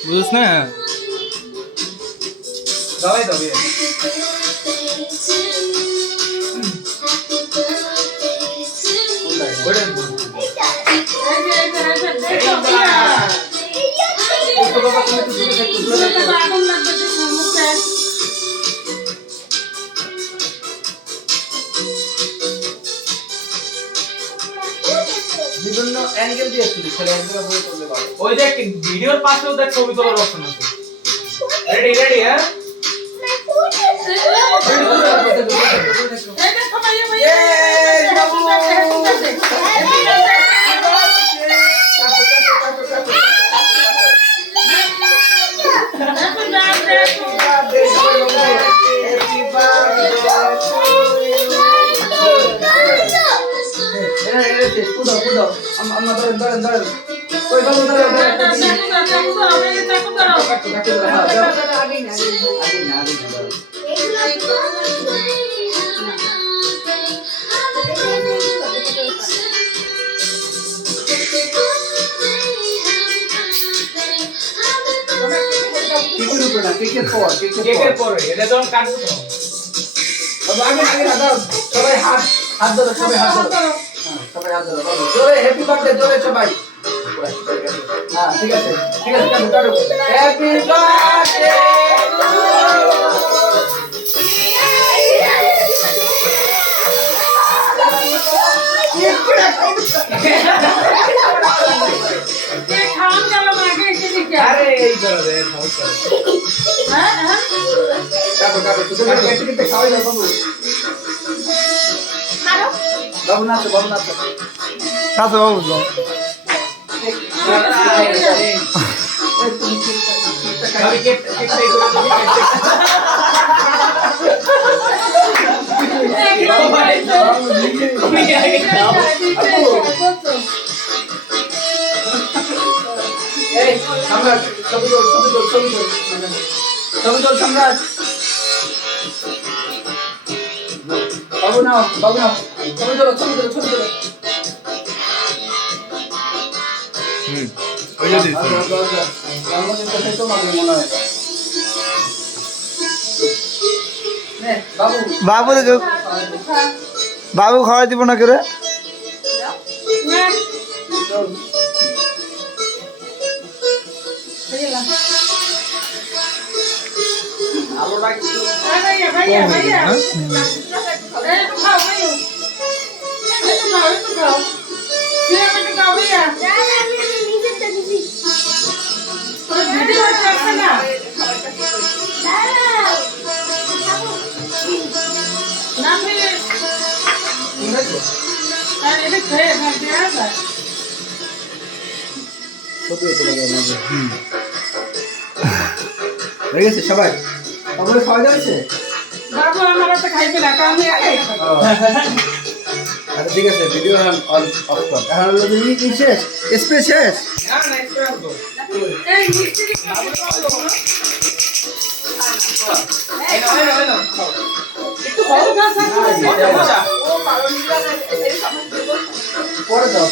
বুঝছ না? দাওয়াই দাও বিয়ে বড় বিভিন্ন অ্যাঙ্গেল দিয়ে তুলি ছেলে এক জায়গা বই তুলতে পারো ওই যে ভিডিওর পাশেও দেখ ছবি তোলার অপশন আছে রেডি রেডি হ্যাঁ কেকের পরে এটা যখন কাটবো তখন আগে আগে দাও সবাই হাত হাত ধরো সবাই হাত ধরো হ্যাঁ সবাই হাত ধরো জোরে হ্যাপি বার্থডে জোরে সবাই হ্যাঁ ঠিক আছে কাটো কাটো হ্যাপি বার্থডে আরে এই ধরো রে সমস্যা হ্যাঁ হ্যাঁ কাটো কাটো তুমি কেটে খাওয়াই দাও বাবু মারো বাবু নাচো কাছে বাবু যাও সম্রাট ছবি সম্রাট বাবু নাও ছবি তোলো ওই যে দিছি বাবু দেখো বাবু খাওয়াই দিব না করে আলোটা একটু হয়ে গেছে সবাই তারপরে খাওয়া যাচ্ছে বাবু আমার হাতে খাইবে না আমি আগে আচ্ছা ঠিক আছে ভিডিও অন অফ কর এখন হলো কি শেষ স্প্রে শেষ না স্প্রে করব এই মিষ্টি একটু বড় গাছ আছে ও পারো নিলা এর সামনে পরে দাও